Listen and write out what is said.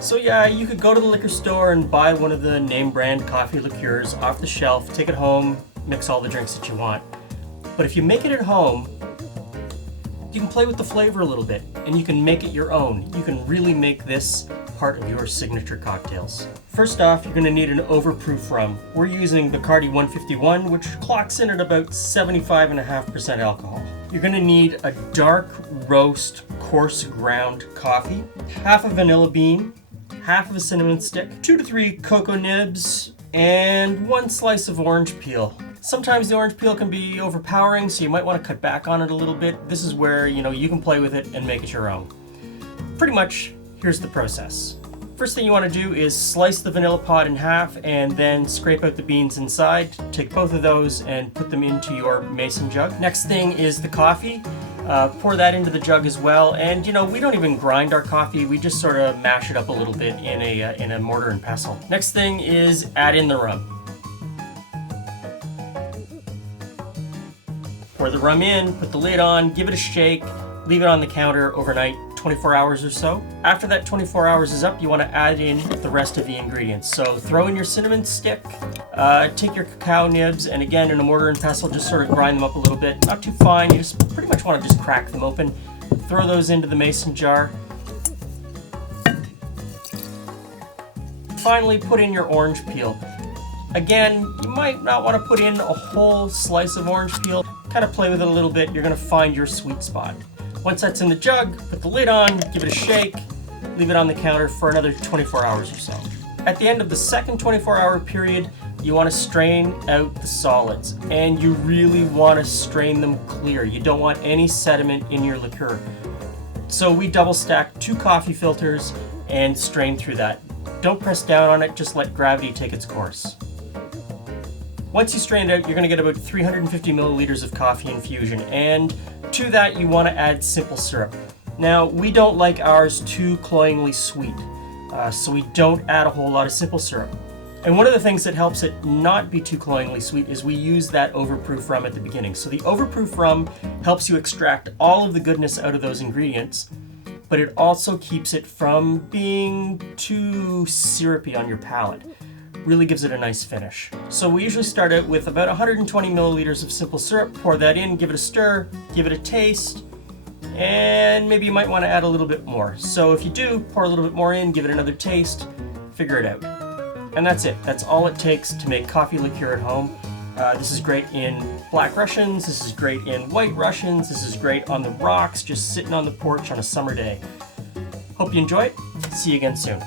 So yeah, you could go to the liquor store and buy one of the name brand coffee liqueurs off the shelf, take it home, mix all the drinks that you want. But if you make it at home, you can play with the flavor a little bit and you can make it your own. You can really make this part of your signature cocktails. First off, you're going to need an overproof rum. We're using Bacardi 151, which clocks in at about 75.5% alcohol. You're going to need a dark roast coarse ground coffee, half a vanilla bean, half of a cinnamon stick, 2 to 3 cocoa nibs, and 1 slice of orange peel. Sometimes the orange peel can be overpowering, so you might want to cut back on it a little bit. This is where, you can play with it and make it your own. Pretty much, here's the process. First thing you want to do is slice the vanilla pod in half and then scrape out the beans inside. Take both of those and put them into your mason jug. Next thing is the coffee. Pour that into the jug as well, and we don't even grind our coffee, we just sort of mash it up a little bit in a mortar and pestle. Next thing is add in the rum. Pour the rum in, put the lid on, give it a shake, leave it on the counter overnight, 24 hours or so. After that 24 hours is up, you want to add in the rest of the ingredients. So throw in your cinnamon stick, take your cacao nibs, and again in a mortar and pestle, just sort of grind them up a little bit. Not too fine, you just pretty much want to just crack them open. Throw those into the mason jar. Finally, put in your orange peel. Again, you might not want to put in a whole slice of orange peel. Kind of play with it a little bit, you're going to find your sweet spot. Once that's in the jug, put the lid on, give it a shake, leave it on the counter for another 24 hours or so. At the end of the second 24-hour period, you want to strain out the solids, and you really want to strain them clear. You don't want any sediment in your liqueur. So we double stack 2 coffee filters and strain through that. Don't press down on it, just let gravity take its course. Once you strain it out, you're going to get about 350 milliliters of coffee infusion, and to that you want to add simple syrup. Now, we don't like ours too cloyingly sweet, so we don't add a whole lot of simple syrup. And one of the things that helps it not be too cloyingly sweet is we use that overproof rum at the beginning. So the overproof rum helps you extract all of the goodness out of those ingredients, but it also keeps it from being too syrupy on your palate. Really gives it a nice finish. So we usually start out with about 120 milliliters of simple syrup, pour that in, give it a stir, give it a taste, and maybe you might want to add a little bit more. So if you do, pour a little bit more in, give it another taste, figure it out. And that's it. That's all it takes to make coffee liqueur at home. This is great in Black Russians, this is great in White Russians, this is great on the rocks, just sitting on the porch on a summer day. Hope you enjoy it. See you again soon.